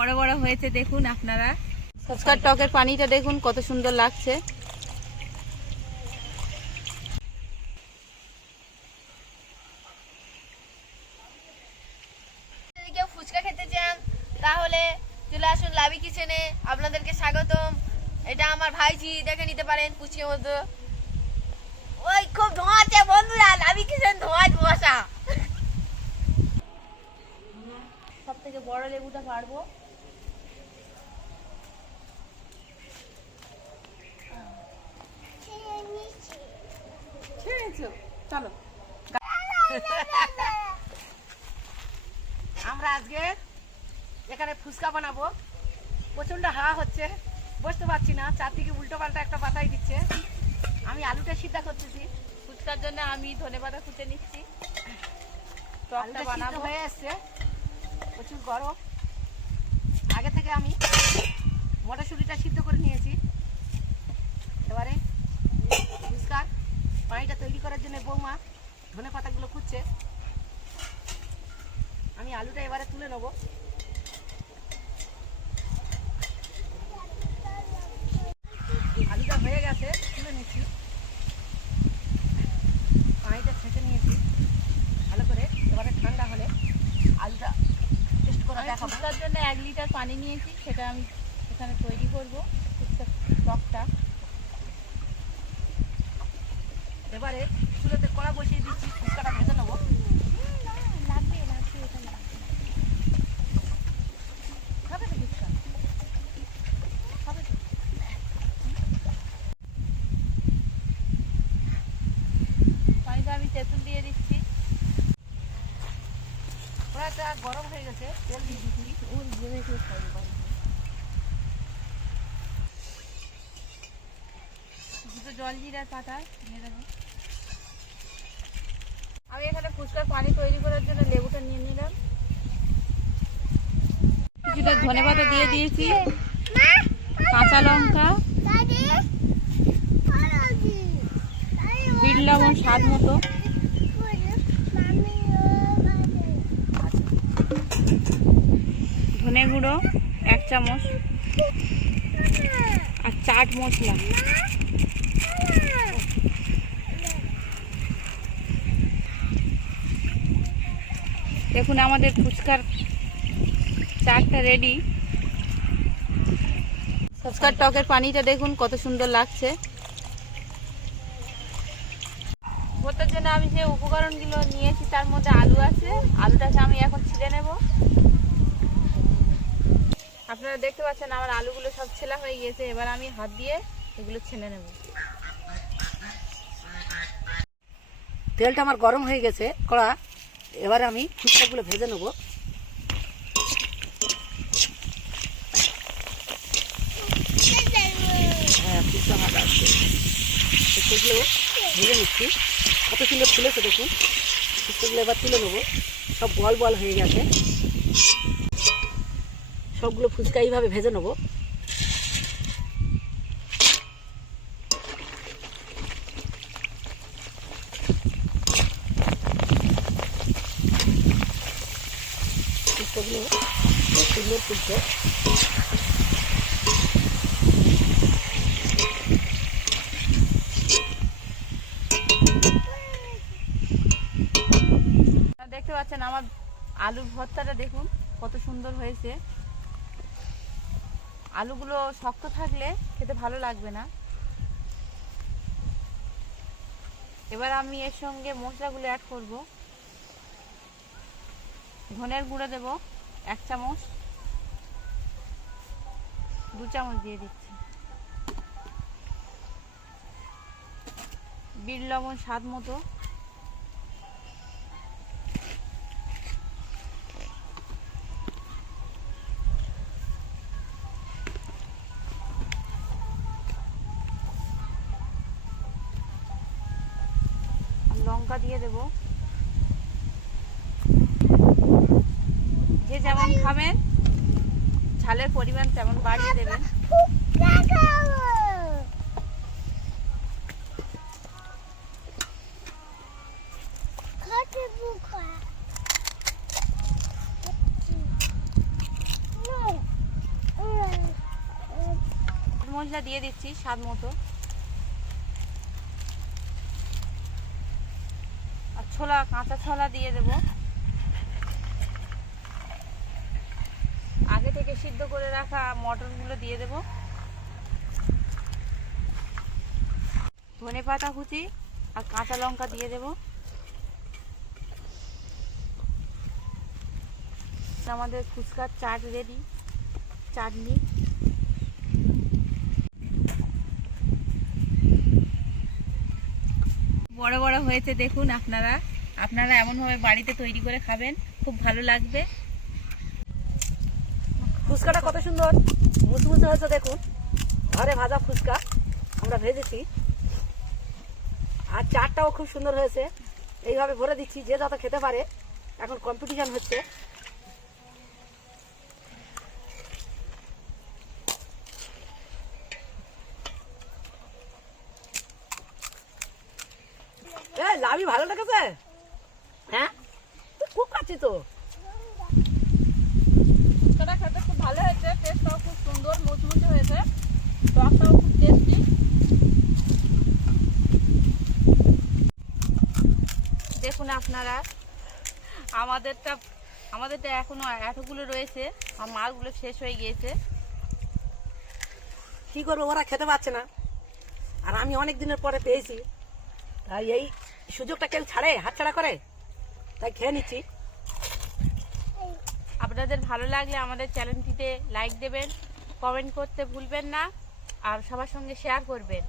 বড় বড় হয়েছে দেখুন আপনারা। ফুচকার টকের পানিটা দেখুন কত সুন্দর লাগছে। যদি কেউ ফুচকা খেতে চান তাহলে চলে আসুন লাভি কিচেনে, আপনাদেরকে স্বাগতম। এটা আমার ভাইজি, দেখে নিতে পারেন পুচির মতো। ওই খুব ধোঁয়াচ্ছে বন্ধুরা, লাভি কিচেন ধোঁয়াজ বসা। সব থেকে বড় লেবুটা পারবো। চলো আমরা আজকে এখানে ফুচকা বানাবো। প্রচন্ড হাওয়া হচ্ছে, বসতে পারছি না, চারদিকে উল্টো পাল্টা একটা পাতাই দিচ্ছে। আমি আলুটা সিদ্ধ করতেছি। ফুচকার জন্য আমি ধনেপাতা কুচে নিচ্ছি। টকটা বানাবো হয়ে আসছে, প্রচুর গরম। আগে থেকে আমি মটরশুঁটিটা সিদ্ধ করে নিয়েছি। এবারে ফুচকার পানিটা তৈরি করার জন্য বৌমা ধনে পাতাগুলো কুচ্ছে। আমি আলুটা এবারে তুলে নেব। আলুটা হয়ে গেছে, তুলে নিচ্ছি। পানিটা ছেঁকে নিয়েছি ভালো করে। এবারে ঠান্ডা হলে আলুটা টেস্ট করে দেখাবো। ফুচকার জন্য 1 লিটার পানি নিয়েছি, সেটা আমি এখানে তৈরি করব ফুচকার টকটা। এবারে চুলোতে কড়া বসিয়ে দিচ্ছি, ফুচকাটা ভেজে নেবো। খাবে তো ফুচকা? খাবে তো? পানিটা আমি তেঁতুল দিয়ে দিচ্ছি। কড়াটা গরম হয়ে গেছে, তেল দিয়ে দিচ্ছি। দুটো জলজিরার পাতা দিয়ে দেবো। আমি এখানে ফুচকার পানি তৈরি করার জন্য লেবুটা নিয়ে নিলাম। কিছুটা ধনেপাতা দিয়ে দিয়েছি, কাঁচা লঙ্কা, বিট লবণ স্বাদ মতো, ধনে গুঁড়ো 1 চামচ আর চাট মশলা। দেখুন আমাদের ফুচকার চাটটা রেডি। ফুচকার টকের পানিটা দেখুন কত সুন্দর লাগছে। ভর্তার জন্য আমি যে উপকরণগুলো নিয়েছি তার মধ্যে আলু আছে, আলুটাকে আমি এখন ছিলে নেব। আপনারা দেখতে পাচ্ছেন আমার আলুগুলো সব ছেলা হয়ে গিয়েছে। এবার আমি হাত দিয়ে এগুলো ছেলে নেব। তেলটা আমার গরম হয়ে গেছে কড়া। এবারে আমি ফুচকাগুলো ভেজে নেব। হ্যাঁ, ফুচকা ভাজা আছে, সেগুলো ভেজে নিচ্ছি। কত সুন্দর ফুলেছে দেখুন। ফুচকাগুলো এবার তুলে নেবো। সব বল বল হয়ে গেছে। সবগুলো ফুচকা এইভাবে ভেজে নেবো। ফুচকাগুলো সুন্দর ফুলছে। দেখতে পাচ্ছেন আমার আলুর ভর্তাটা দেখুন কত সুন্দর হয়েছে। আলুগুলো শক্ত থাকলে খেতে ভালো লাগবে না। এবার আমি এর সঙ্গে মশলাগুলো অ্যাড করব। ধনের গুঁড়ো দেব 1 চামচ, 2 চামচ দিয়ে দিচ্ছি। বিট লবণ স্বাদ মতো, লঙ্কা দিয়ে দেব। যে যেমন খাবেন ঝালের পরিমাণ তেমন বাড়িয়ে দেবেন। মশলা দিয়ে দিচ্ছি স্বাদ মতো। আর ছোলা, কাঁচা ছোলা দিয়ে দেব। আগে থেকে সিদ্ধ করে রাখা মটরগুলো দিয়ে দেব। ধনে পাতা কুচি আর কাঁচা লঙ্কা দিয়ে দেব। আমাদের ফুচকার চাট রেডি, চাটনি। বড় বড় হয়েছে দেখুন, আপনারা এমনভাবে বাড়িতে তৈরি করে খাবেন, খুব ভালো লাগবে। ফুচকাটা কত সুন্দর মুচমুচে হয়েছে দেখুন, ঘরে ভাজা ফুচকা আমরা ভেজেছি। আর চাটটাও খুব সুন্দর হয়েছে। এইভাবে ভরে দিচ্ছি, যে যত খেতে পারে। এখন কম্পিটিশন হচ্ছে। লাভি ভালো লেগেছে? হ্যাঁ, খুব খাচ্ছি তো। ফুচকাটা খেতে খুব ভালো হয়েছে, টেস্টটাও খুব সুন্দর, মুচমুচে হয়েছে, টকটাও খুব টেস্টি। দেখুন আপনারা, আমাদেরটা এখনো এতগুলো রয়েছে, আর মালগুলো শেষ হয়ে গিয়েছে। কি করবো, ওরা খেতে পাচ্ছে না, আর আমি অনেক দিনের পরে পেয়েছি, তাই এই সুযোগটা কেউ ছাড়ে, হাতছাড়া করে, তাই খেয়ে নিচ্ছি। আপনাদের ভালো লাগলে আমাদের চ্যানেলটিতে লাইক দেবেন, কমেন্ট করতে ভুলবেন না, আর সবার সঙ্গে শেয়ার করবেন।